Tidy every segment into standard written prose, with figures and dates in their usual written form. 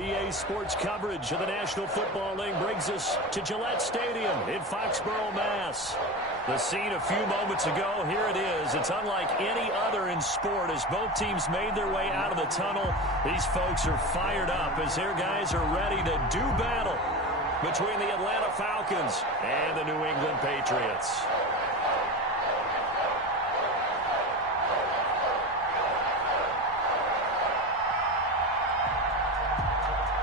EA Sports coverage of the National Football League brings us to Gillette Stadium in Foxborough, Mass. The scene a few moments ago, here it is. It's unlike any other in sport as both teams made their way out of the tunnel. These folks are fired up as their guys are ready to do battle between the Atlanta Falcons and the New England Patriots.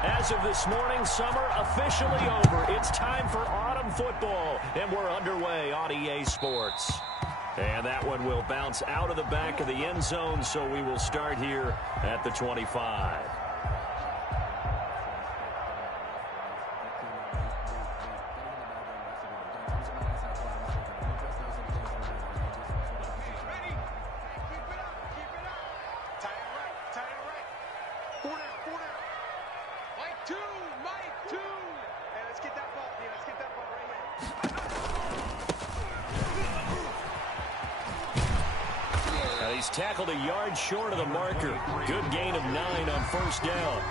As of this morning, summer officially over. It's time for autumn football, and we're underway on EA Sports. And that one will bounce out of the back of the end zone, so we will start here at the 25. He's tackled a yard short of the marker. Good gain of 9 on first down.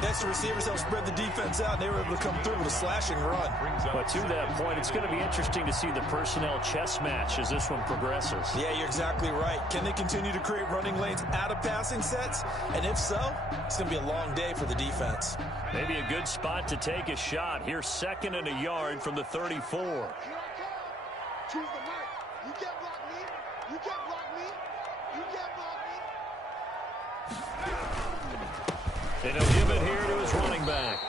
Next to receivers help spread the defense out, and they were able to come through with a slashing run. But to that point, it's going to be interesting to see the personnel chess match as this one progresses. Yeah, you're exactly right. Can they continue to create running lanes out of passing sets? And if so, it's going to be a long day for the defense. Maybe a good spot to take a shot. Here's 2nd and a yard from the 34. Choose the mic. You can't block me. You can't block me. You can't block me. And he'll give it here to his running back.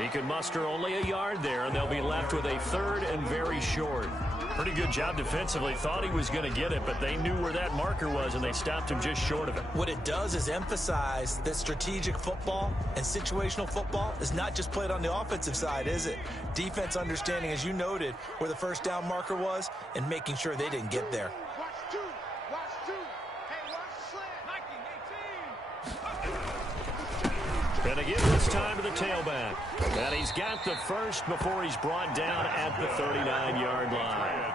He can muster only a yard there, and they'll be left with a 3rd and very short. Pretty good job defensively. Thought he was going to get it, but they knew where that marker was, and they stopped him just short of it. What it does is emphasize that strategic football and situational football is not just played on the offensive side, is it? Defense understanding, as you noted, where the first down marker was and making sure they didn't get there. Watch 2. Watch 2. Hey, watch the slant. Going to give this time to the tailback. And he's got the first before he's brought down at the 39-yard line.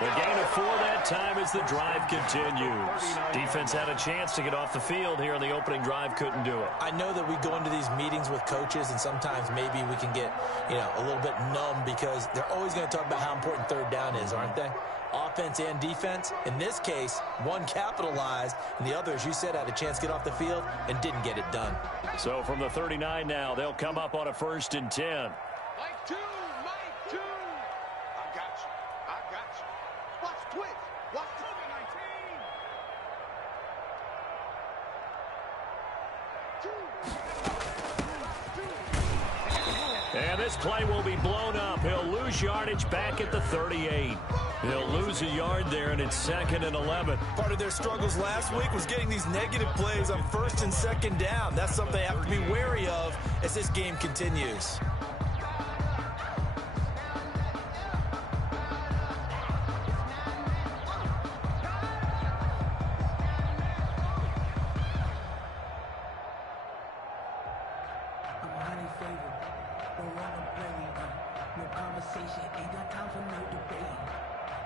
The gain of 4 that time as the drive continues. Defense had a chance to get off the field here on the opening drive, couldn't do it. I know that we go into these meetings with coaches, and sometimes maybe we can get, a little bit numb because they're always going to talk about how important 3rd down is, aren't they? Offense and defense. In this case, one capitalized, and the other, as you said, had a chance to get off the field and didn't get it done. So from the 39 now, they'll come up on a 1st and 10. Mike 2. Mike 2. I got you. I got you. Watch twitch. Watch the 19. And this play will be blown up. He'll lose yardage back at the 38. He'll lose a yard there, and it's 2nd and 11. Part of their struggles last week was getting these negative plays on 1st and 2nd down. That's something they have to be wary of as this game continues. No conversation, ain't got time for no debate.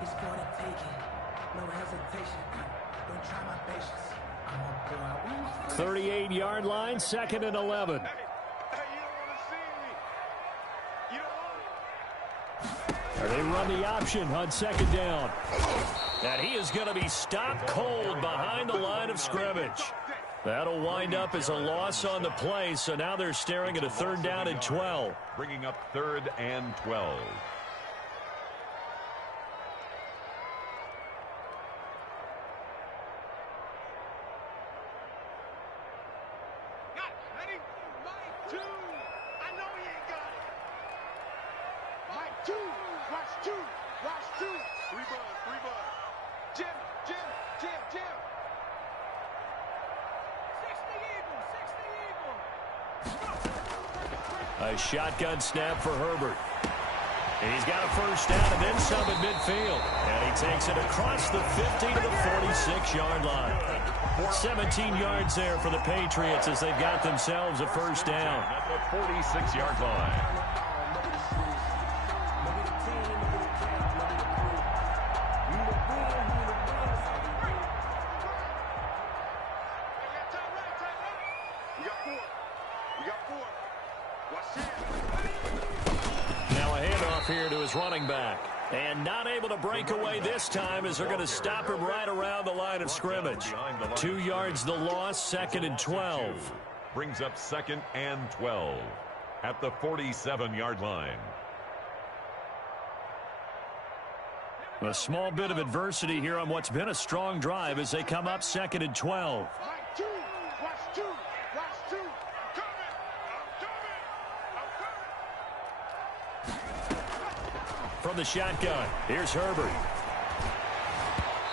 It's for the taking, no hesitation. Don't try my patience. I'm gonna go out. 38-yard line, 2nd and 11. Hey, you don't want to see me. You don't want to. They run the option on 2nd down. And he is going to be stopped cold behind the line of scrimmage. That'll wind up as a loss on the play, so now they're staring at a 3rd down and 12. Bringing up 3rd and 12. Ready? Mike 2. I know he ain't got it. Mike 2. Watch 2. Watch 2. 3 bud. Jim. 60 Eagle. A shotgun snap for Herbert. And he's got a 1st down and then some at midfield. And he takes it across the 50 to the 46-yard line. 17 yards there for the Patriots as they've got themselves a 1st down. At the 46-yard line. got 4. Watch 10. Now a handoff here to his running back. And not able to break away this time as they're going to stop him right around the line of scrimmage. 2 yards the loss, 2nd and 12. Brings up 2nd and 12 at the 47-yard line. A small bit of adversity here on what's been a strong drive as they come up 2nd and 12. Mike 2. Watch 2. Watch 2. I'm coming. I'm coming. From the shotgun, here's Herbert.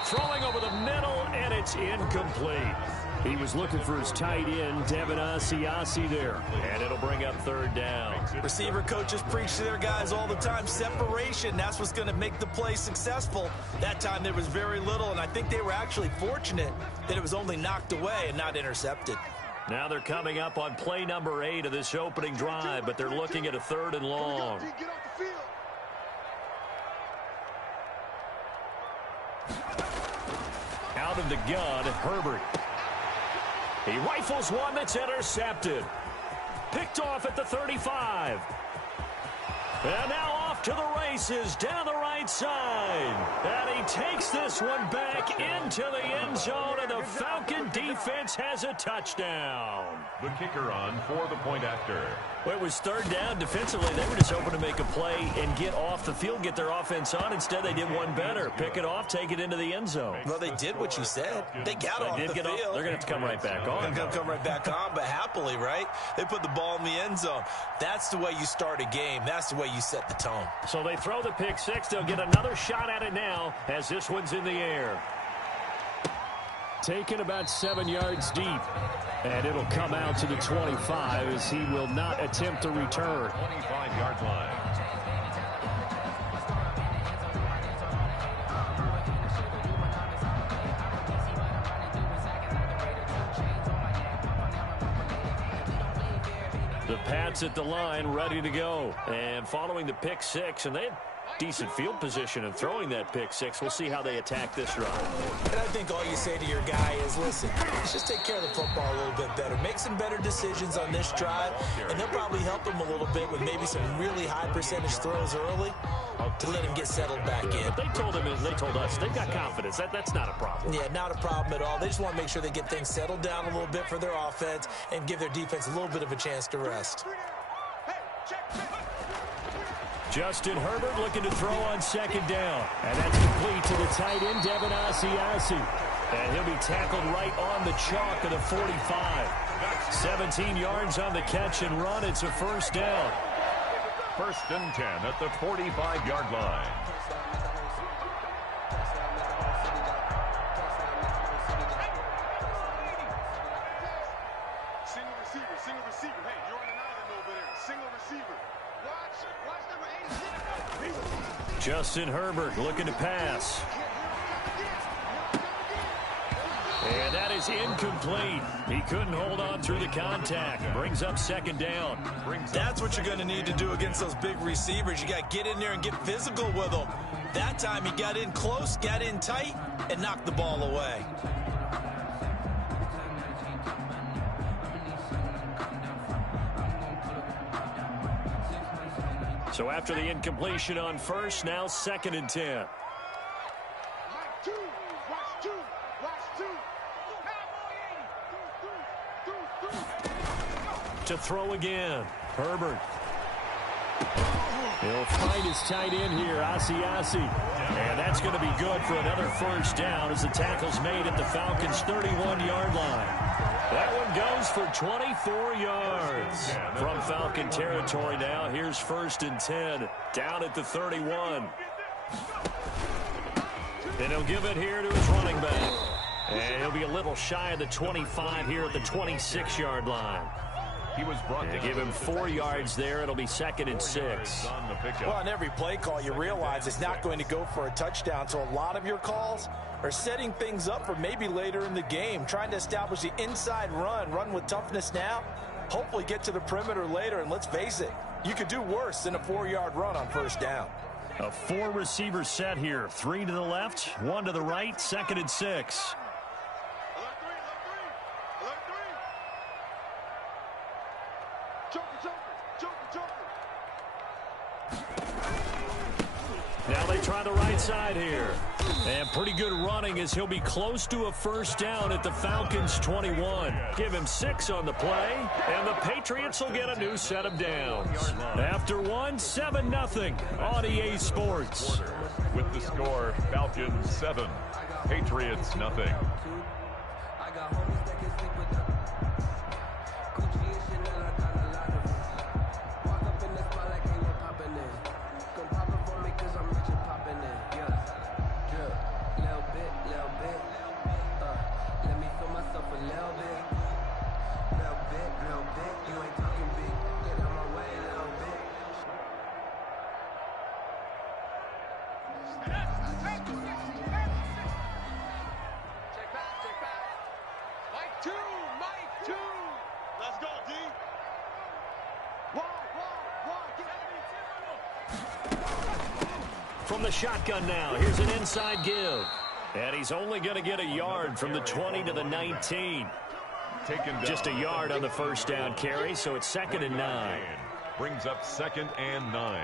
Throwing over the middle, and it's incomplete. He was looking for his tight end, Devin Asiasi there. And it'll bring up 3rd down. Receiver coaches preach to their guys all the time. Separation, that's what's going to make the play successful. That time there was very little, and I think they were actually fortunate that it was only knocked away and not intercepted. Now they're coming up on play number 8 of this opening drive, but they're looking at a 3rd and long. Get off the field. Out of the gun, Herbert. He rifles one that's intercepted. Picked off at the 35. And now off to the races down the right side. And he takes this one back into the end zone, and the Falcon defense has a touchdown. The kicker on for the point after. Well, it was 3rd down. Defensively, they were just hoping to make a play and get off the field, get their offense on. Instead, they did one better. Pick it off, take it into the end zone. Well, they did what you said. They got off the field. They're going to have to come right back on. They're going to come right back on, but happily, right? They put the ball in the end zone. That's the way you start a game. That's the way you set the tone. So they throw the pick 6. They'll get another shot at it now as this one's in the air. Taken about 7 yards deep. And it'll come out to the 25 as he will not attempt a return. 25-yard line. The Pats at the line, ready to go. And following the pick 6, and they had decent field position and throwing that pick 6. We'll see how they attack this drive. And I think all you say to your guy is, listen, let's just take care of the football a little bit better. Make some better decisions on this drive, and they'll probably help him a little bit with maybe some really high percentage throws early to let him get settled back in. They told us they've got confidence. That's not a problem. Yeah, not a problem at all. They just want to make sure they get things settled down a little bit for their offense and give their defense a little bit of a chance to rest. Justin Herbert looking to throw on 2nd down. And that's complete to the tight end, Devin Asiasi. And he'll be tackled right on the chalk of the 45. 17 yards on the catch and run. It's a 1st down. 1st and 10 at the 45-yard line. Single receiver. Hey, you're on an island over there. Single receiver. Watch number 86. Justin Herbert looking to pass. And that is incomplete. He couldn't hold on through the contact. Brings up 2nd down. That's what you're going to need to do against those big receivers. You got to get in there and get physical with them. That time he got in close, got in tight, and knocked the ball away. So after the incompletion on 1st, now 2nd and 10. Mike 2. Watch 2. To throw again. Herbert. He'll find his tight end here, Asiasi. And that's going to be good for another 1st down as the tackle's made at the Falcons' 31-yard line. That one goes for 24 yards. From Falcon territory now, here's 1st and 10. Down at the 31. And he'll give it here to his running back. And he'll be a little shy of the 25 here at the 26-yard line. He was brought to to give him 4 yards there. It'll be 2nd and 6. on the pickup. Well, on every play call, you realize it's not going to go for a touchdown. So a lot of your calls are setting things up for maybe later in the game, trying to establish the inside run with toughness now, hopefully get to the perimeter later. And let's face it, you could do worse than a 4-yard run on 1st down. A 4-receiver set here. 3 to the left, 1 to the right, 2nd and 6. Now they try the right side here. And pretty good running as he'll be close to a first down at the Falcons' 21. Give him 6 on the play, and the Patriots will get a new set of downs. After one, 7-0 on EA Sports. With the score, Falcons 7, Patriots nothing. From the shotgun now, here's an inside give. And he's only going to get a yard from the 20 to the 19. Just a yard on the first down carry, so it's 2nd and 9. Brings up 2nd and 9.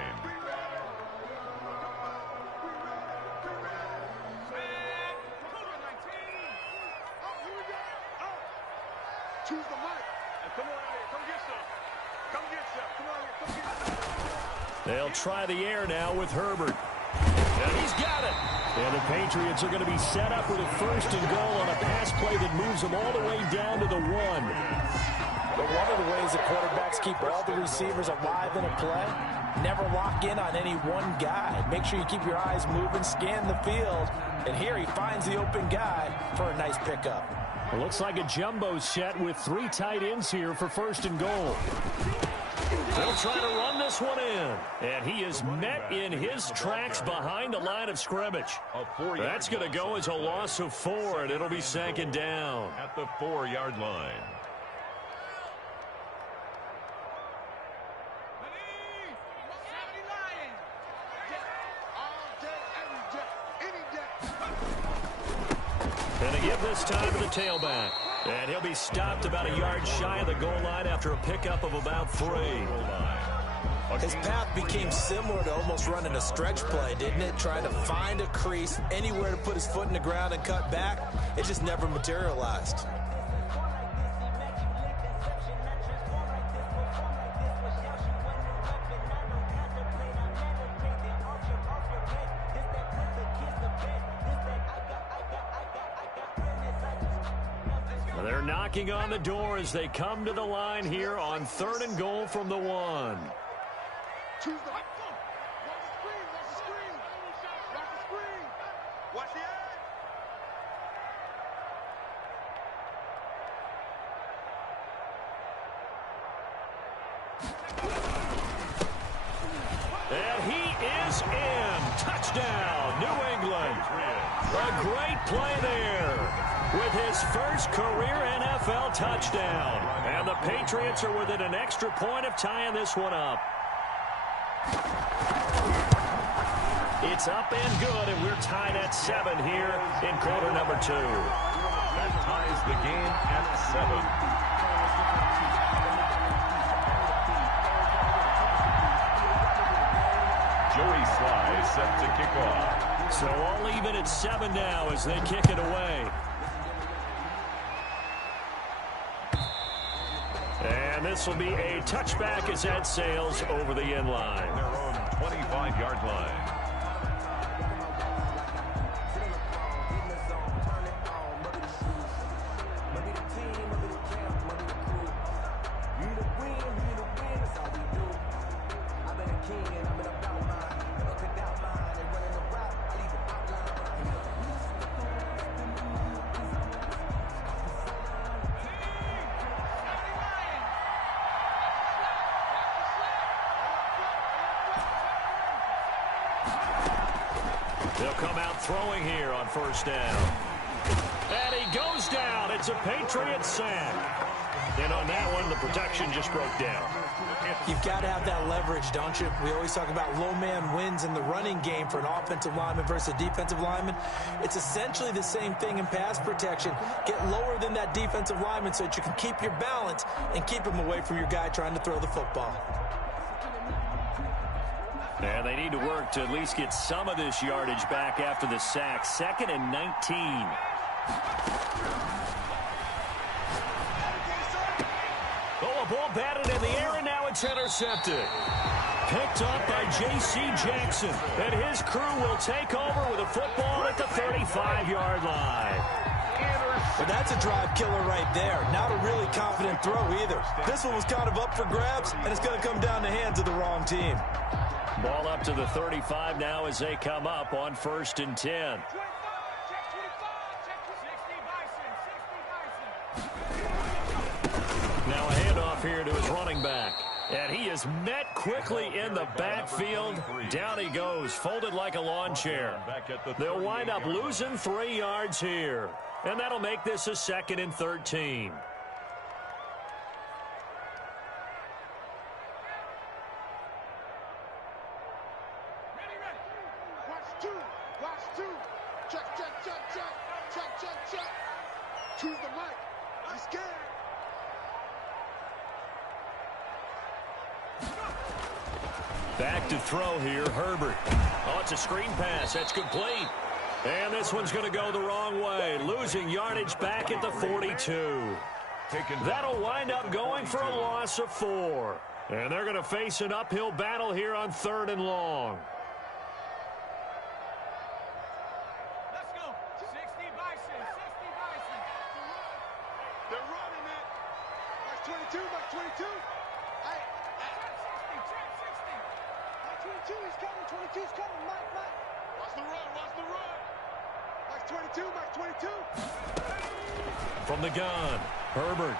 Choose the mic. Come on out here. Come get some. Come get some. Come on here. Come get some. They'll try the air now with Herbert. And he's got it. And the Patriots are going to be set up with a 1st and goal on a pass play that moves them all the way down to the 1. But one of the ways that quarterbacks keep all the receivers alive in a play, never lock in on any one guy. Make sure you keep your eyes moving, scan the field. And here he finds the open guy for a nice pickup. It looks like a jumbo set with 3 tight ends here for 1st and goal. They'll try to run this one in. And he is met in his tracks behind the line of scrimmage. That's going to go as a loss of 4, and it'll be 2nd down. At the 4-yard line. And to give this time to the tailback. And he'll be stopped about a yard shy of the goal line after a pickup of about 3. His path became similar to almost running a stretch play, didn't it? Trying to find a crease, anywhere to put his foot in the ground and cut back. It just never materialized. They're knocking on the door as they come to the line here on 3rd and goal from the 1. Choose the mic. Watch the screen. Watch the screen. Watch the screen. Watch the eye. And he is in. Touchdown, New England. A great play there with his first career NFL touchdown. And the Patriots are within an extra point of tying this one up. It's up and good, and we're tied at 7 here in quarter number 2. That ties the game at 7. Joey Sly is set to kick off. So all even at 7 now as they kick it away. And this will be a touchback as that sails over the end line. Their own 25-yard line. They'll come out throwing here on 1st down. And he goes down. It's a Patriot sack. And on that one, the protection just broke down. You've got to have that leverage, don't you? We always talk about low man wins in the running game for an offensive lineman versus a defensive lineman. It's essentially the same thing in pass protection. Get lower than that defensive lineman so that you can keep your balance and keep him away from your guy trying to throw the football. And they need to work to at least get some of this yardage back after the sack. 2nd and 19. Oh, a ball batted in the air, and now it's intercepted. Picked up by J.C. Jackson. And his crew will take over with a football at the 35-yard line. Well, that's a drive killer right there. Not a really confident throw either. This one was kind of up for grabs, and it's going to come down the hands of the wrong team. Ball up to the 35 now as they come up on 1st and 10. Now a handoff here to his running back. And he is met quickly in the backfield. Down he goes, folded like a lawn chair. They'll wind up losing 3 yards here. And that'll make this a 2nd and 13. Choose the mic. He's scared. Back to throw here, Herbert. Oh, it's a screen pass. That's complete. And this one's going to go the wrong way. Losing yardage back at the 42. That'll wind up going for a loss of 4. And they're going to face an uphill battle here on 3rd and long. From the gun, Herbert.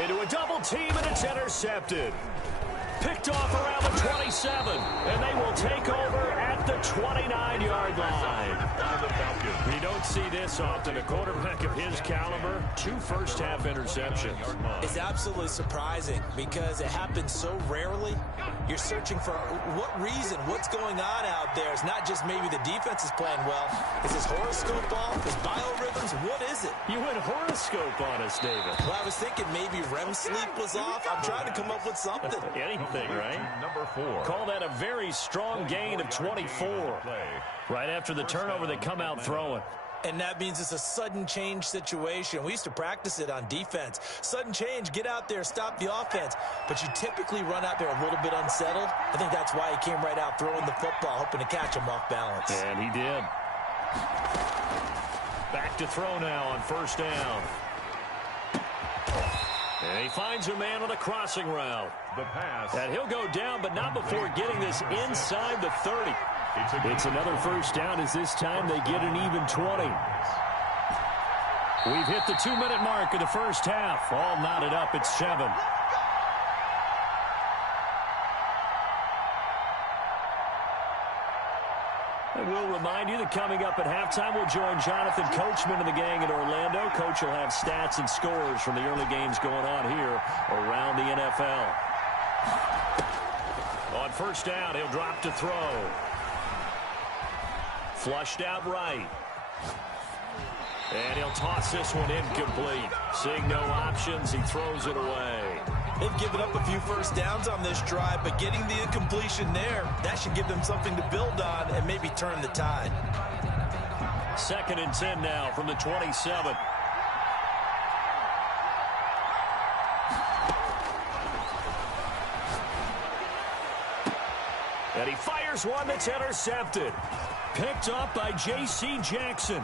Into a double team, and it's intercepted. Picked off around the 27, and they will take over at the 29-yard line. You don't see this often. A quarterback of his caliber, 2 first-half interceptions. It's absolutely surprising because it happens so rarely. You're searching for what reason, what's going on out there. It's not just maybe the defense is playing well. Is his horoscope off? His biorhythms? What is it? You went horoscope on us, David. Well, I was thinking maybe REM sleep was off. I'm trying to come up with something. Anything, right? Number 4. Call that a very strong gain of 24. Right after the turnover, they come out throwing. And that means it's a sudden change situation. We used to practice it on defense. Sudden change, get out there, stop the offense. But you typically run out there a little bit unsettled. I think that's why he came right out throwing the football, hoping to catch him off balance. And he did. Back to throw now on 1st down. And he finds a man on a crossing route. The pass. And he'll go down, but not before getting this inside the 30. It's another 1st down as this time they get an even 20. We've hit the 2-minute mark of the 1st half. All knotted up at 7. And we'll remind you that coming up at halftime, we'll join Jonathan Coachman and the gang in Orlando. Coach will have stats and scores from the early games going on here around the NFL. On 1st down, he'll drop to throw. Flushed out right. And he'll toss this one incomplete. Seeing no options, he throws it away. They've given up a few 1st downs on this drive, but getting the incompletion there, that should give them something to build on and maybe turn the tide. 2nd and 10 now from the 27. And he fires one that's intercepted. Picked up by J.C. Jackson.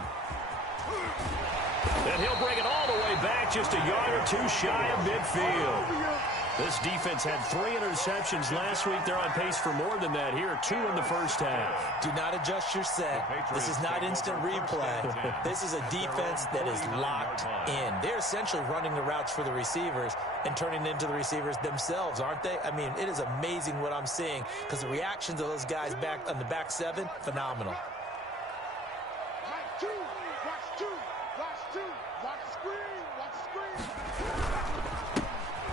And he'll bring it all the way back just a yard or 2 shy of midfield. This defense had 3 interceptions last week. They're on pace for more than that here. 2 in the 1st half. Do not adjust your set. This is not instant replay. This is a defense that is locked in. They're essentially running the routes for the receivers and turning into the receivers themselves, aren't they? I mean, it is amazing what I'm seeing because the reactions of those guys back on the back 7, phenomenal. Watch 2.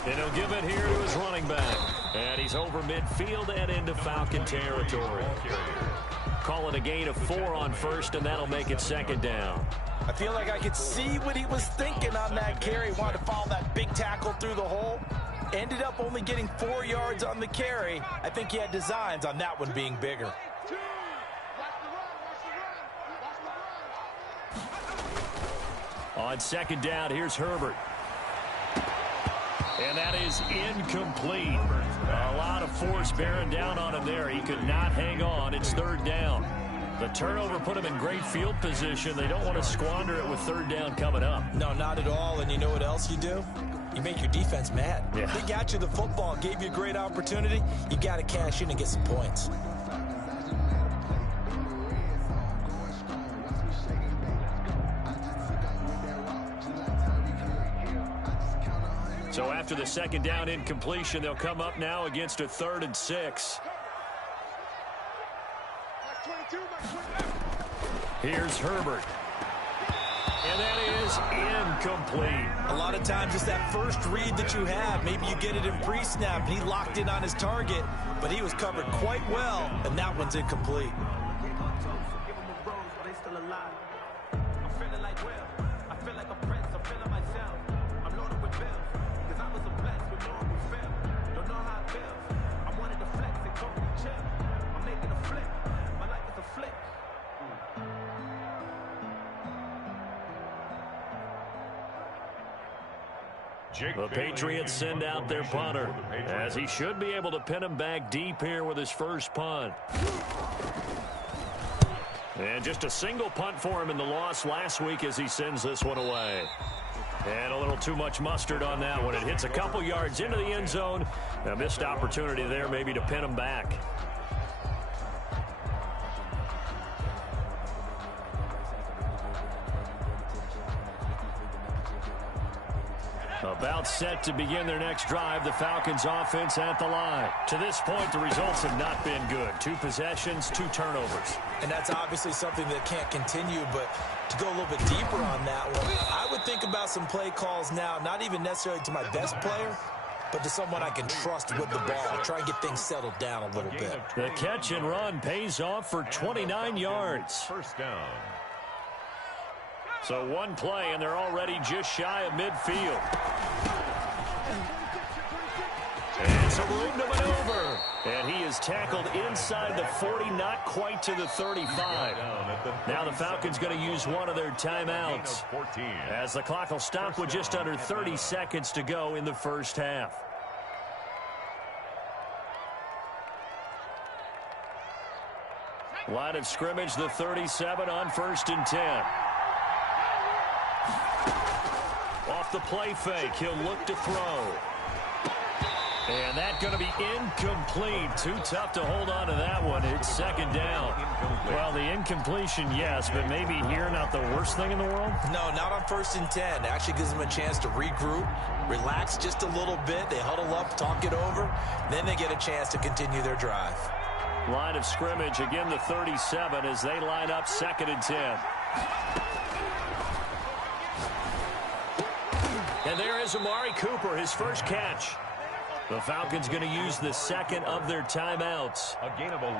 And he'll give it here to his running back. And he's over midfield and into Falcon territory. Call it a gain of 4 on first, and that'll make it second down. I feel like I could see what he was thinking on that carry. Wanted to follow that big tackle through the hole. Ended up only getting 4 yards on the carry. I think he had designs on that one being bigger. On second down, here's Herbert. And that is incomplete. A lot of force bearing down on him there. He could not hang on. It's third down. The turnover put him in great field position. They don't want to squander it with third down coming up. No, not at all. And you know what else you do? You make your defense mad. Yeah. They got you the football, gave you a great opportunity. You got to cash in and get some points. So after the second down incompletion, they'll come up now against a 3rd and 6. Here's Herbert. And that is incomplete. A lot of times it's that first read that you have. Maybe you get it in pre-snap, and he locked in on his target, but he was covered quite well, and that one's incomplete. The Patriots send out their punter, as he should be able to pin him back deep here with his first punt. And just a single punt for him in the loss last week as he sends this one away. And a little too much mustard on that one. It hits a couple yards into the end zone. A missed opportunity there maybe to pin him back. About set to begin their next drive, the Falcons offense at the line. To this point, the results have not been good. 2 possessions, 2 turnovers. And that's obviously something that can't continue, but to go a little bit deeper on that one, I would think about some play calls now, not even necessarily to my best player, but to someone I can trust with the ball. Try and get things settled down a little bit. The catch and run pays off for 29 yards. First down. So one play, and they're already just shy of midfield. And some room to maneuver. And he is tackled inside the 40, not quite to the 35. Now the Falcons going to use one of their timeouts, as the clock will stop with just under 30 seconds to go in the first half. Line of scrimmage, the 37 on 1st and 10. Off the play fake, he'll look to throw. And that's going to be incomplete. Too tough to hold on to that one. It's second down. Well, the incompletion, yes, but maybe here not the worst thing in the world? No, not on 1st and 10. It actually gives them a chance to regroup, relax just a little bit. They huddle up, talk it over. Then they get a chance to continue their drive. Line of scrimmage, again the 37 as they line up 2nd and 10. And there is Amari Cooper, his first catch. The Falcons going to use the second of their timeouts,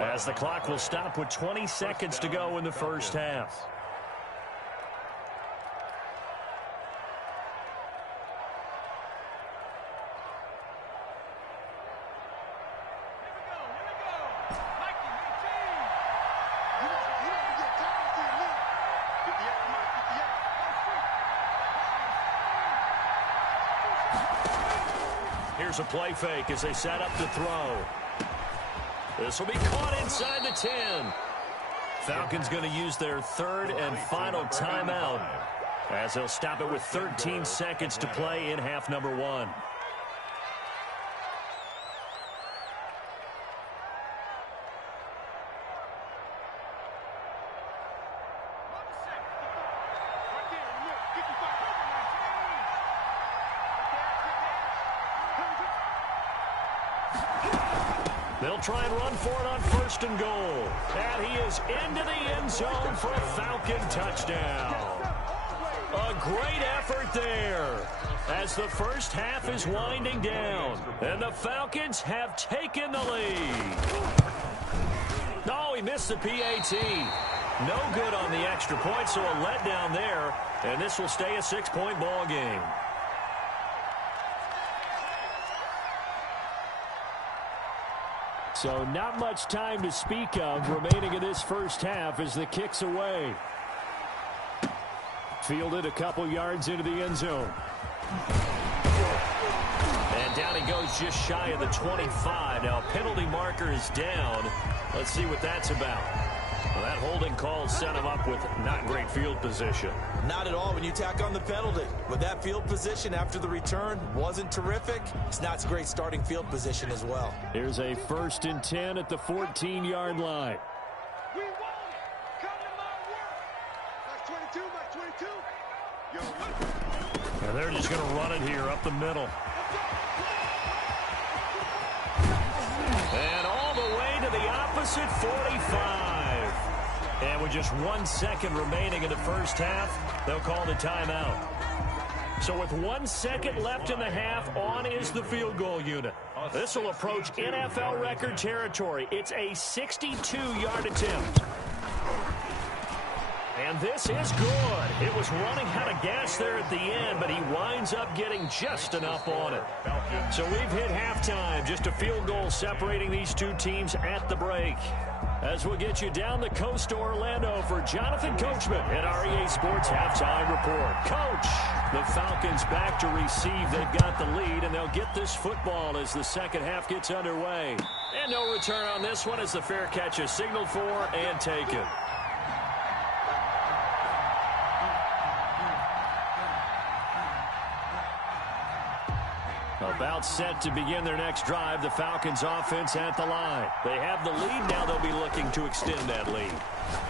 as the clock will stop with 20 seconds to go in the first half. Here's a play fake as they set up to throw. This will be caught inside the 10. Falcons going to use their 3rd and final timeout, as they'll stop it with 13 seconds to play in half number 1. They'll try and run for it on 1st and goal. And he is into the end zone for a Falcon touchdown. A great effort there as the first half is winding down. And the Falcons have taken the lead. Oh, he missed the PAT. No good on the extra point, so a letdown there. And this will stay a 6-point ball game. So not much time to speak of remaining in this first half as the kick's away. Fielded a couple yards into the end zone. And down he goes just shy of the 25. Now, penalty marker is down. Let's see what that's about. Well, that holding call set him up with not great field position. Not at all when you tack on the penalty. With that field position after the return wasn't terrific, it's not great starting field position as well. Here's a 1st and 10 at the 14-yard line. We want it. Come to my work. Max 22, Max 22. Yo, what? And they're just going to run it here up the middle. And all the way to the opposite 45. And with just 1 second remaining in the first half, they'll call the timeout. So with 1 second left in the half, on is the field goal unit. This will approach NFL record territory. It's a 62-yard attempt. And this is good. It was running out of gas there at the end, but he winds up getting just enough on it. So we've hit halftime. Just a field goal separating these two teams at the break. As we'll get you down the coast to Orlando for Jonathan Coachman at REA Sports Halftime Report. Coach, the Falcons back to receive. They've got the lead, and they'll get this football as the second half gets underway. And no return on this one as the fair catch is signaled for and taken. About set to begin their next drive, the Falcons offense at the line. They have the lead now. They'll be looking to extend that lead.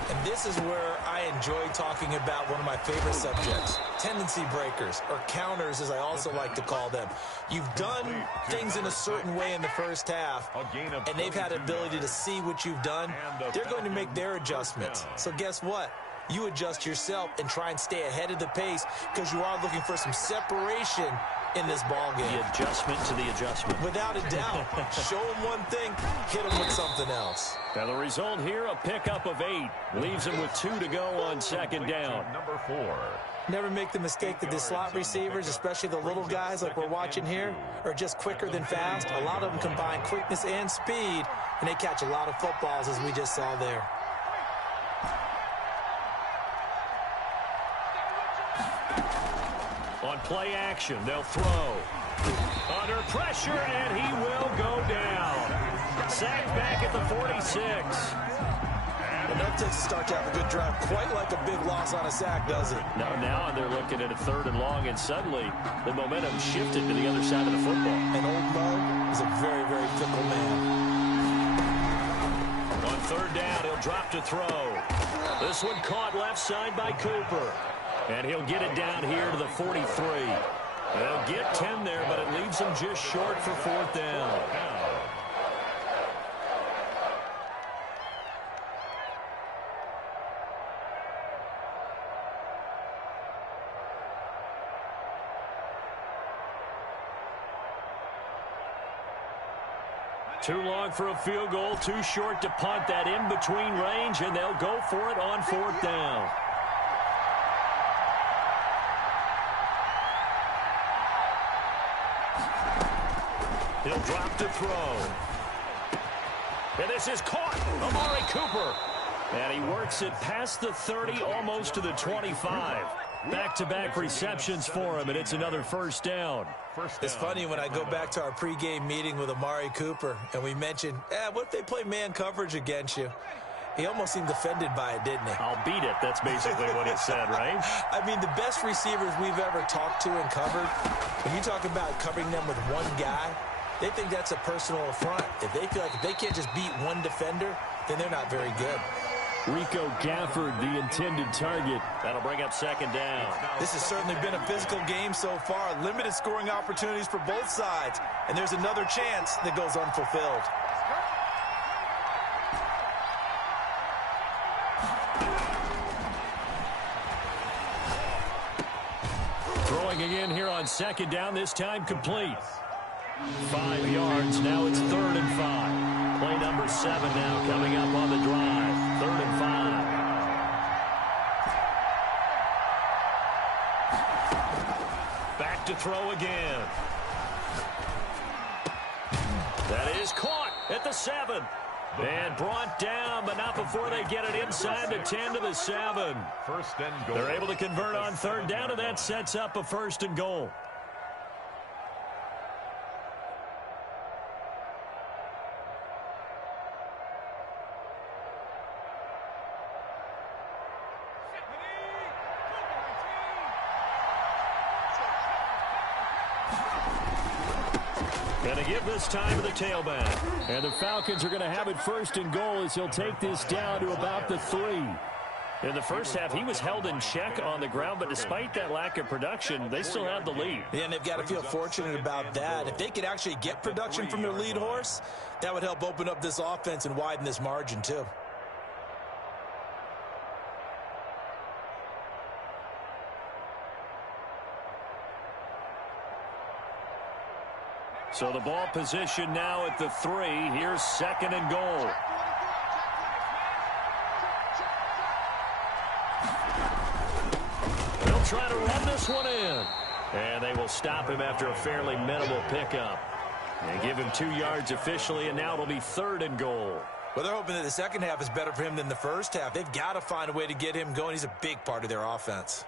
And this is where I enjoy talking about one of my favorite subjects, tendency breakers, or counters as I also like to call them. You've done things in a certain way in the first half, and they've had the ability to see what you've done. They're going to make their adjustments. So guess what? You adjust yourself and try and stay ahead of the pace because you are looking for some separation in this ball game. The adjustment to the adjustment. Without a doubt. Show them one thing, hit them with something else. Now the result here, a pickup of 8. Leaves them with 2 to go on second down. Number 4. Never make the mistake that the slot receivers, especially the little guys like we're watching here, are just quicker than fast. A lot of them combine quickness and speed, and they catch a lot of footballs as we just saw there. On play action, they'll throw. Under pressure, and he will go down. Sacked back at the 46. Enough takes to start to have a good drive. Quite like a big loss on a sack, does it? Now they're looking at a 3rd and long, and suddenly the momentum shifted to the other side of the football. And old Mo is a very, very fickle man. On 3rd down, he'll drop to throw. This one caught left side by Cooper. And he'll get it down here to the 43. They'll get 10 there, but it leaves them just short for 4th down. Too long for a field goal, too short to punt. That in-between range, and they'll go for it on 4th down. He'll drop to throw. And this is caught. Amari Cooper. And he works it past the 30, almost to the 25. Back-to-back receptions for him, and it's another 1st down. It's funny when I go back to our pregame meeting with Amari Cooper, and we mentioned, what if they play man coverage against you? He almost seemed offended by it, didn't he? I'll beat it. That's basically what he said, right? I mean, the best receivers we've ever talked to and covered, when you talk about covering them with one guy, they think that's a personal affront. If they feel like if they can't just beat one defender, then they're not very good. Rico Gafford, the intended target. That'll bring up 2nd down. This has certainly been a physical game so far. Limited scoring opportunities for both sides. And there's another chance that goes unfulfilled. again here on second down, this time complete. 5 yards, now it's 3rd and 5. Play number 7 now coming up on the drive. 3rd and 5. Back to throw again. That is caught at the 7. And brought down, but not before they get it inside the 10 to the 7. First and goal. They're able to convert on 3rd down, and that sets up a 1st and goal. Going to give this time to the tailback. And the Falcons are going to have it 1st and goal as he'll take this down to about the 3. In the first half, he was held in check on the ground, but despite that lack of production, they still have the lead. Yeah, and they've got to feel fortunate about that. If they could actually get production from their lead horse, that would help open up this offense and widen this margin too. So the ball position now at the 3. Here's 2nd and goal. They'll try to run this one in. And they will stop him after a fairly minimal pickup. They give him 2 yards officially, and now it'll be 3rd and goal. Well, they're hoping that the second half is better for him than the first half. They've got to find a way to get him going. He's a big part of their offense.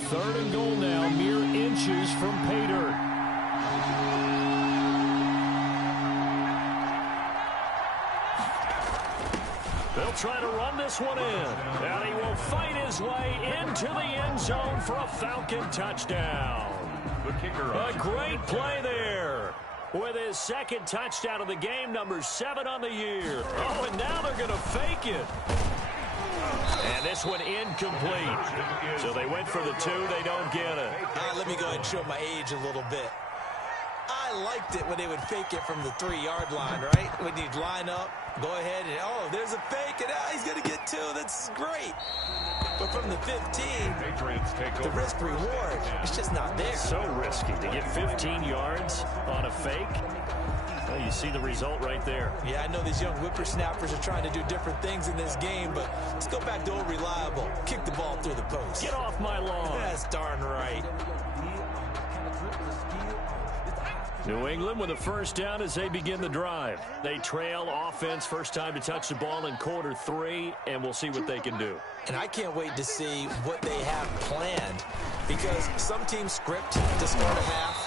Third and goal now, mere inches from pay dirt. They'll try to run this one in. And he will fight his way into the end zone for a Falcon touchdown. The kicker. A great play there. With his 2nd touchdown of the game, number 7 on the year. Oh, and now they're going to fake it. And this one incomplete. So they went for the 2. They don't get it. Let me go ahead and show my age a little bit. I liked it when they would fake it from the 3-yard line, right? When you'd line up, go ahead and, oh, there's a fake, and he's going to get 2. That's great. But from the 15, the risk-reward, it's just not there. So risky to get 15 yards on a fake. Well, you see the result right there. Yeah, I know these young whippersnappers are trying to do different things in this game, but let's go back to old reliable. Kick the ball through the post. Get off my lawn. That's darn right. New England with a 1st down as they begin the drive. They trail offense, first time to touch the ball in quarter 3, and we'll see what they can do. And I can't wait to see what they have planned, because some teams script to start a half.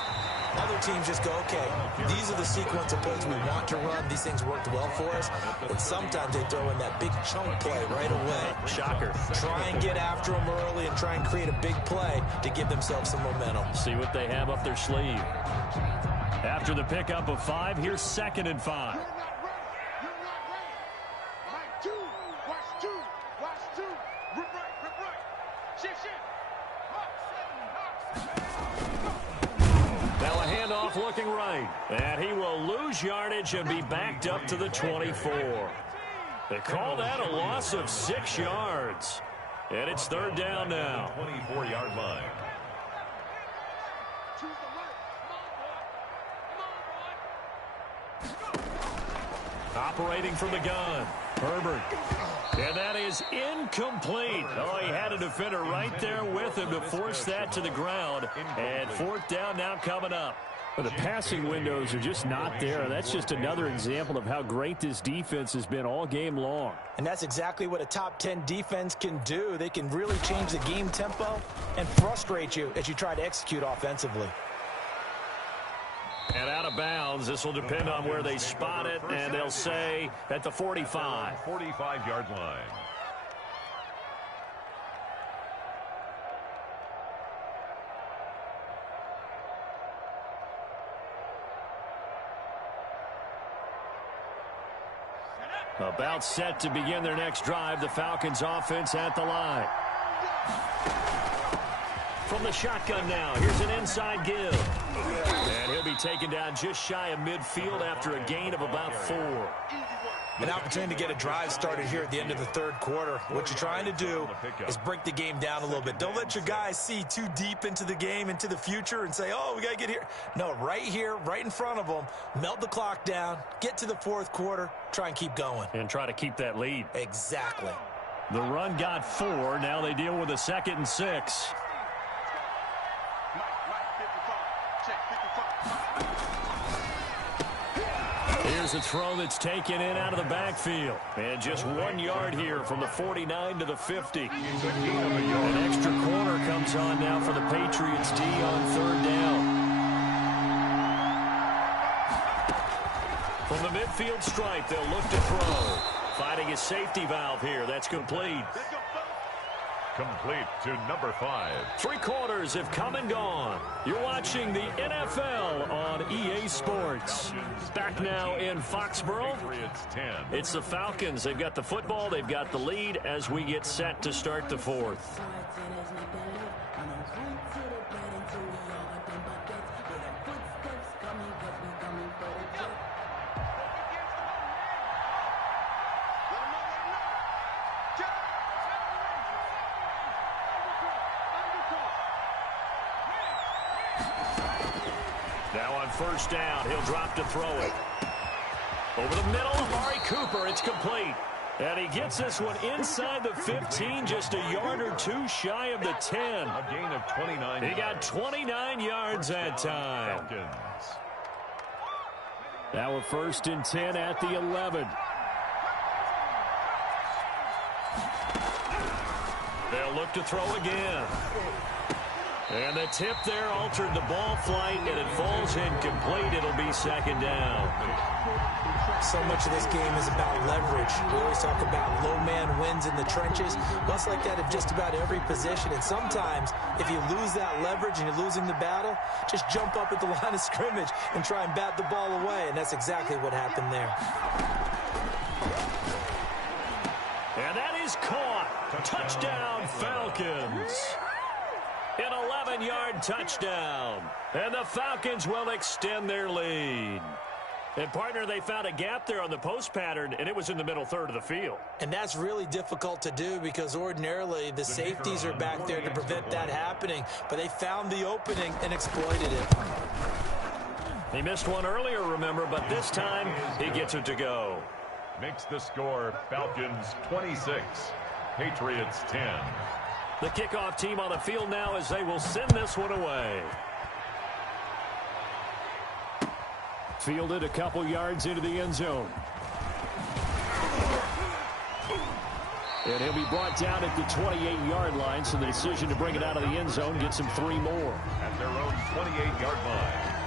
Other teams just go, okay, these are the sequence of plays we want to run. These things worked well for us. And sometimes they throw in that big chunk play right away. Shocker. Try and get after them early and try and create a big play to give themselves some momentum. See what they have up their sleeve. After the pickup of 5, here's 2nd and 5. You're not ready. Mike 2. Watch 2. Watch 2. Rip right. Shift. Now a handoff looking right. And he will lose yardage and be backed up to the 24. They call that a loss of 6 yards. And it's 3rd down now. 24-yard line. Operating from the gun, Herbert. And that is incomplete. Oh, he had a defender right there with him to force that to the ground. And 4th down now coming up. Well, the passing windows are just not there. That's just another example of how great this defense has been all game long. And that's exactly what a top 10 defense can do. They can really change the game tempo and frustrate you as you try to execute offensively. And out of bounds, this will depend on where they spot it, and they'll say at the 45. 45-yard line. About set to begin their next drive, the Falcons offense at the line. From the shotgun now, here's an inside give. And he'll be taken down just shy of midfield after a gain of about 4. An opportunity to get a drive started here at the end of the third quarter. What you're trying to do is break the game down a little bit. Don't let your guys see too deep into the game, into the future, and say, oh, we got to get here. No, right here, right in front of them, melt the clock down, get to the fourth quarter, try and keep going. And try to keep that lead. Exactly. The run got 4. Now they deal with a 2nd and 6. Here's a throw that's taken in out of the backfield. And just 1 yard here from the 49 to the 50. An extra corner comes on now for the Patriots D on 3rd down. From the midfield stripe, they'll look to throw. Finding his safety valve here. That's complete. Complete to number 5. 3 quarters have come and gone. You're watching the NFL on EA Sports. Back now in Foxborough. It's the Falcons. They've got the football. They've got the lead as we get set to start the 4th. Now on 1st down, he'll drop to throw it. Over the middle, Amari Cooper, it's complete. And he gets this one inside the 15, just a yard or 2 shy of the 10. A gain of 29. He got 29 yards that time. Falcons. Now a 1st and 10 at the 11. They'll look to throw again. And the tip there altered the ball flight, and it falls incomplete. It'll be 2nd down. So much of this game is about leverage. We always talk about low man wins in the trenches. Well, it's like that in just about every position. And sometimes, if you lose that leverage and you're losing the battle, just jump up at the line of scrimmage and try and bat the ball away. And that's exactly what happened there. And that is caught. Touchdown, Falcons. An 11-yard touchdown. And the Falcons will extend their lead. And, partner, they found a gap there on the post pattern, and it was in the middle third of the field. And that's really difficult to do because ordinarily the safeties are back there to prevent that happening. But they found the opening and exploited it. He missed one earlier, remember, but this time he gets it to go. Makes the score Falcons 26, Patriots 10. The kickoff team on the field now as they will send this one away. Fielded a couple yards into the end zone. And he'll be brought down at the 28-yard line, so the decision to bring it out of the end zone gets him 3 more. At their own 28-yard line.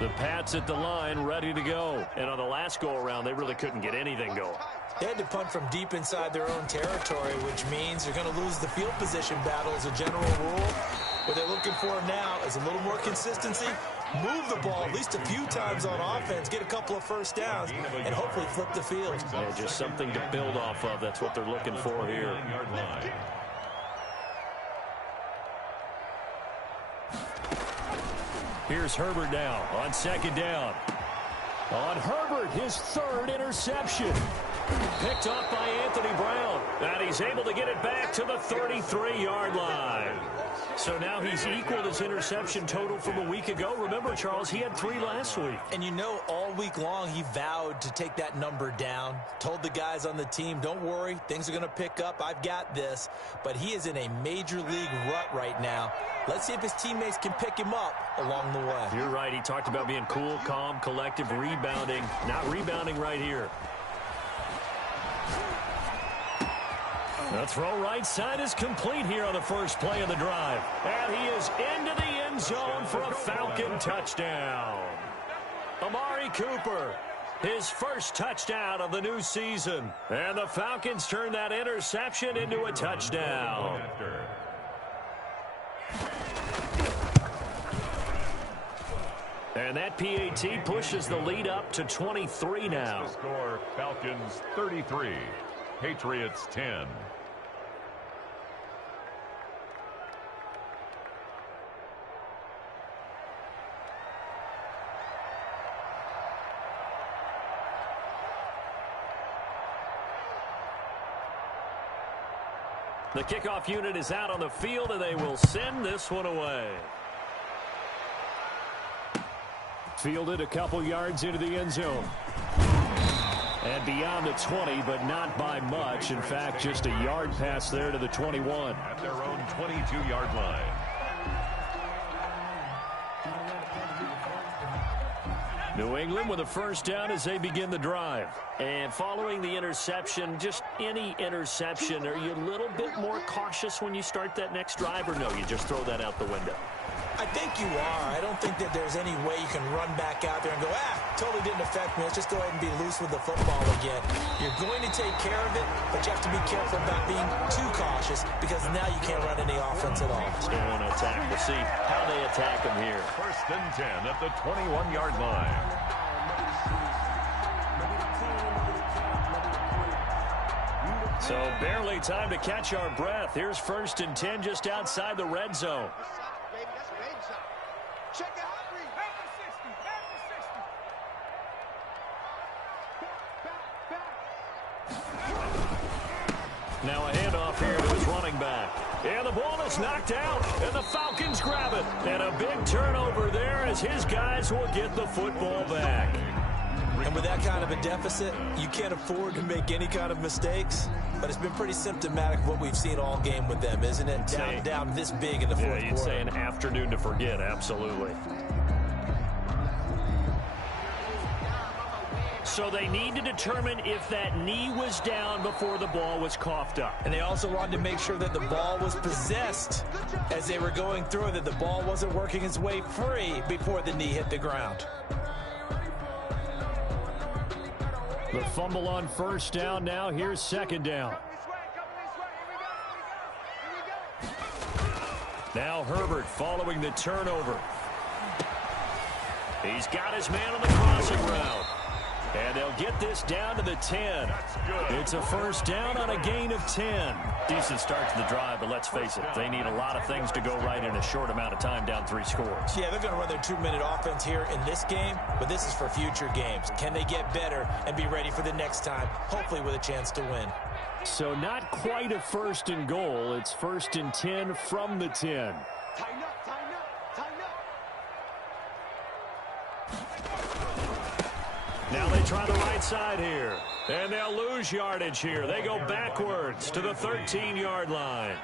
The Pats at the line, ready to go. And on the last go-around, they really couldn't get anything going. They had to punt from deep inside their own territory, which means they're going to lose the field position battle as a general rule. What they're looking for now is a little more consistency, move the ball at least a few times on offense, get a couple of 1st downs, and hopefully flip the field. Yeah, just something to build off of. That's what they're looking for here. Here's Herbert now on 2nd down. On Herbert, his 3rd interception. Picked off by Anthony Brown. And he's able to get it back to the 33-yard line. So now he's equaled his interception total from a week ago. Remember, Charles, he had 3 last week. And you know, all week long he vowed to take that number down. Told the guys on the team, don't worry, things are going to pick up. I've got this. But he is in a major league rut right now. Let's see if his teammates can pick him up along the way. You're right. He talked about being cool, calm, collective, rebounding. Not rebounding right here. The throw right side is complete here on the first play of the drive. And he is into the end zone for a Falcon touchdown. Amari Cooper, his 1st touchdown of the new season. And the Falcons turn that interception into a touchdown. And that PAT pushes the lead up to 23 now. The score, Falcons 33, Patriots 10. The kickoff unit is out on the field, and they will send this one away. Fielded a couple yards into the end zone. And beyond the 20, but not by much. In fact, just a yard pass there to the 21. At their own 22-yard line. New England with a first down as they begin the drive. And following the interception, just any interception, are you a little bit more cautious when you start that next drive, or no, you just throw that out the window? I think you are. I don't think that there's any way you can run back out there and go, totally didn't affect me. Let's just go ahead and be loose with the football again. You're going to take care of it, but you have to be careful about being too cautious because now you can't run any offense at all. Still want to attack. We'll see how they attack them here. First and 10 at the 21-yard line. So barely time to catch our breath. Here's first and 10 just outside the red zone. Check it out, Reed. Back to 60. Now a handoff here to his running back. And the ball is knocked out, and the Falcons grab it. And a big turnover there as his guys will get the football back. And with that kind of a deficit, you can't afford to make any kind of mistakes. But it's been pretty symptomatic of what we've seen all game with them, isn't it? Down this big in the fourth quarter. Yeah, you'd say an afternoon to forget, absolutely. So they need to determine if that knee was down before the ball was coughed up. And they also wanted to make sure that the ball was possessed as they were going through, that the ball wasn't working its way free before the knee hit the ground. The fumble on first down now. Here's second down. Now Herbert following the turnover. He's got his man on the crossing route. And they'll get this down to the 10. It's a first down on a gain of 10. Decent start to the drive, but let's face it, they need a lot of things to go right in a short amount of time, down 3 scores. Yeah, they're going to run their 2-minute offense here in this game, but this is for future games. Can they get better and be ready for the next time, hopefully with a chance to win? So not quite a first and goal. It's first and 10 from the 10. Tighten up, tighten up, tighten up. Now they try the right side here. And they'll lose yardage here. They go backwards to the 13-yard line.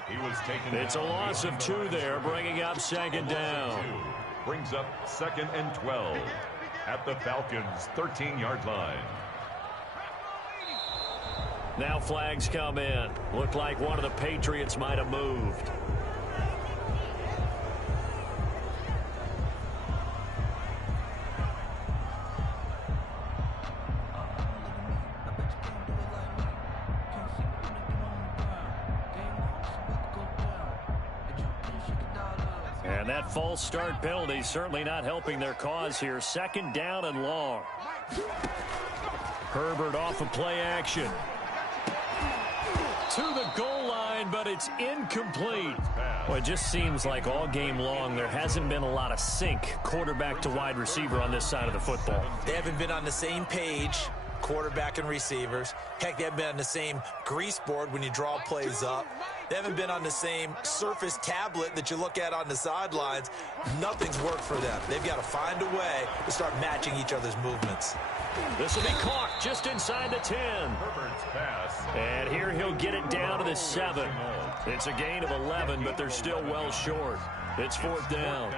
It's a loss of 2 there, bringing up second down. Brings up second and 12 at the Falcons' 13-yard line. Now flags come in. Looked like one of the Patriots might have moved. And that false start penalty certainly not helping their cause here. Second down and long. Herbert off of play action. To the goal line, but it's incomplete. Well, it just seems like all game long there hasn't been a lot of sync quarterback to wide receiver on this side of the football. They haven't been on the same page, quarterback and receivers. Heck, they haven't been on the same grease board when you draw plays up. They haven't been on the same surface tablet that you look at on the sidelines. Nothing's worked for them. They've got to find a way to start matching each other's movements. This will be caught just inside the 10. Herbert's pass. And here he'll get it down to the 7. It's a gain of 11, but they're still well short. It's fourth down.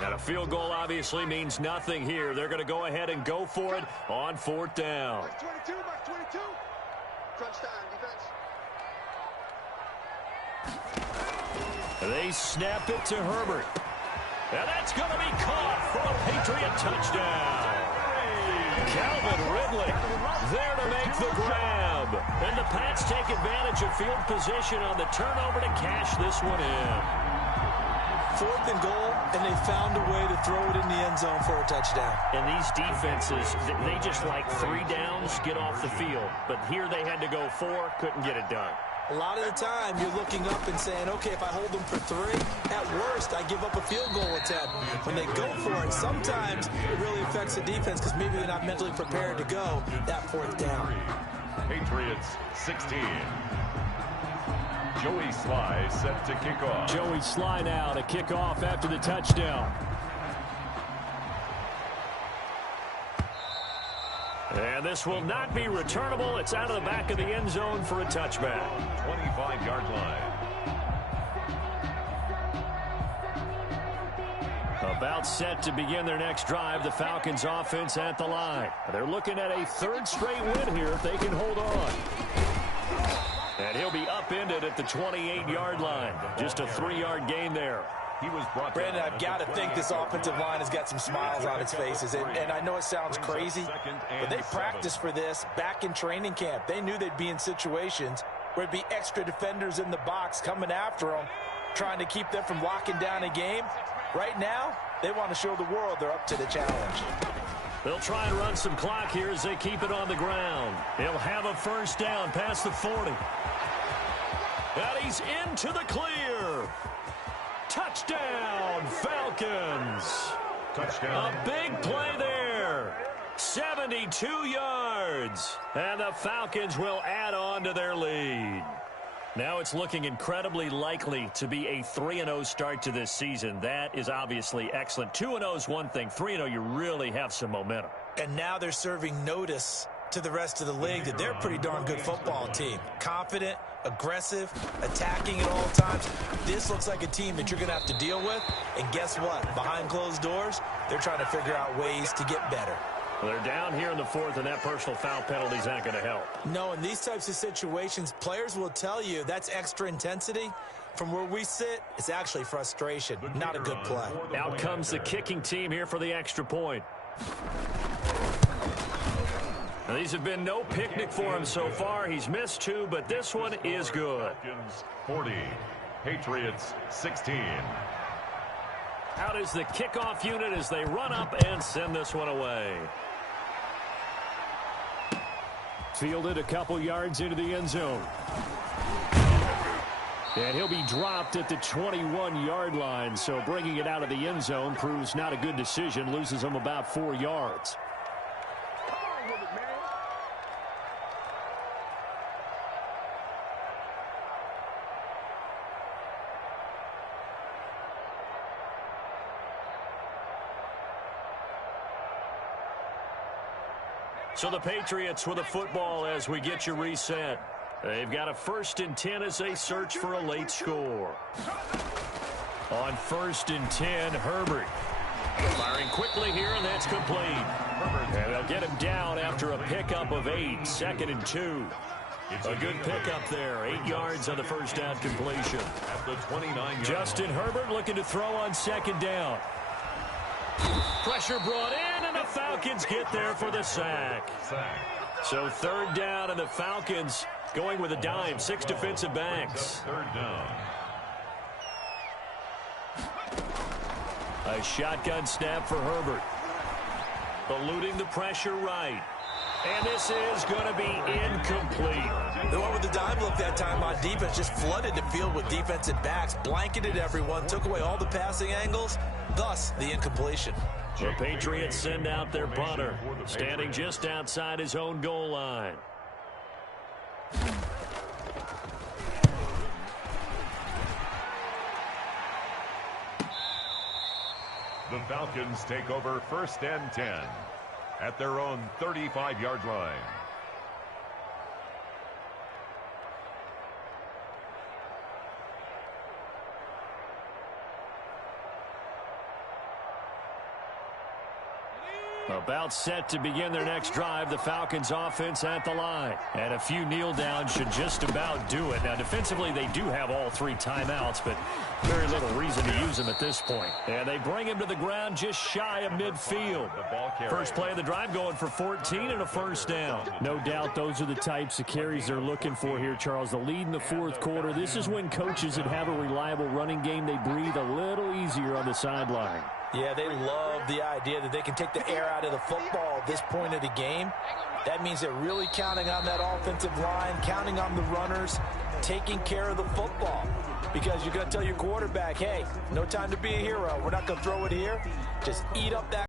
And a field goal obviously means nothing here. They're going to go ahead and go for it on fourth down. Mark 22, Mark 22. Crunch time, defense. They snap it to Herbert. And that's going to be caught for a Patriot touchdown. Calvin Ridley there to make the grab. And the Pats take advantage of field position on the turnover to cash this one in. 4th and goal, and they found a way to throw it in the end zone for a touchdown. And these defenses, they just like 3 downs, get off the field. But here they had to go 4, couldn't get it done. A lot of the time, you're looking up and saying, okay, if I hold them for 3, at worst, I give up a field goal attempt. When they go for it, sometimes it really affects the defense because maybe they're not mentally prepared to go that 4th down. Patriots 16. Joey Sly set to kick off. Joey Sly now to kick off after the touchdown. And this will not be returnable. It's out of the back of the end zone for a touchback. 25-yard line. About set to begin their next drive. The Falcons offense at the line. They're looking at a 3rd straight win here if they can hold on. And he'll be upended at the 28-yard line. Just a 3-yard gain there. He was brought Brandon, down. I've got to think this offensive line has got some smiles on its faces. And I know it sounds crazy, but they practiced for this back in training camp. They knew they'd be in situations where it'd be extra defenders in the box coming after them, trying to keep them from locking down a game. Right now, they want to show the world they're up to the challenge. They'll try and run some clock here as they keep it on the ground. He'll have a 1st down past the 40. And he's into the clear. Touchdown, Falcons. Touchdown. A big play there. 72 yards. And the Falcons will add on to their lead. Now it's looking incredibly likely to be a 3-0 start to this season. That is obviously excellent. 2-0 is one thing. 3-0, you really have some momentum. And now they're serving notice to the rest of the league that they're a pretty darn good football team. Confident, aggressive, attacking at all times. This looks like a team that you're going to have to deal with. And guess what? Behind closed doors, they're trying to figure out ways to get better. Well, they're down here in the 4th, and that personal foul penalty is not going to help. No, in these types of situations, players will tell you that's extra intensity. From where we sit, it's actually frustration, not a good play. Out comes the kicking team here for the extra point. Now, these have been no picnic for him so far. He's missed 2, but this one is good. 40. Patriots 16. Out is the kickoff unit as they run up and send this one away. Fielded a couple yards into the end zone. And he'll be dropped at the 21-yard line, so bringing it out of the end zone proves not a good decision, loses him about 4 yards. So the Patriots with a football as we get you reset. They've got a 1st and 10 as they search for a late score. On 1st and 10, Herbert. Firing quickly here, and that's complete. And they'll get him down after a pickup of 8, 2nd and 2. A good pickup there, 8 yards on the 1st down completion. At the 29-yard Justin Herbert looking to throw on 2nd down. Pressure brought in, and the Falcons get there for the sack. So 3rd down, and the Falcons going with a dime, 6 defensive backs. 3rd down. A shotgun snap for Herbert. Eluding the pressure right. And this is going to be incomplete. The one with the dime look that time on defense just flooded the field with defensive backs, blanketed everyone, took away all the passing angles, thus the incompletion. The Patriots send out their punter, standing just outside his own goal line. The Falcons take over 1st and 10 at their own 35-yard line. About set to begin their next drive, the Falcons offense at the line. And a few kneel downs should just about do it. Now, defensively, they do have all 3 timeouts, but very little reason to use them at this point. And they bring him to the ground just shy of midfield. First play of the drive going for 14 and a first down. No doubt those are the types of carries they're looking for here, Charles. The lead in the fourth quarter. This is when coaches that have a reliable running game, they breathe a little easier on the sideline. Yeah, they love the idea that they can take the air out of the football at this point of the game. That means they're really counting on that offensive line, counting on the runners, taking care of the football. Because you're going to tell your quarterback, hey, no time to be a hero. We're not going to throw it here. Just eat up that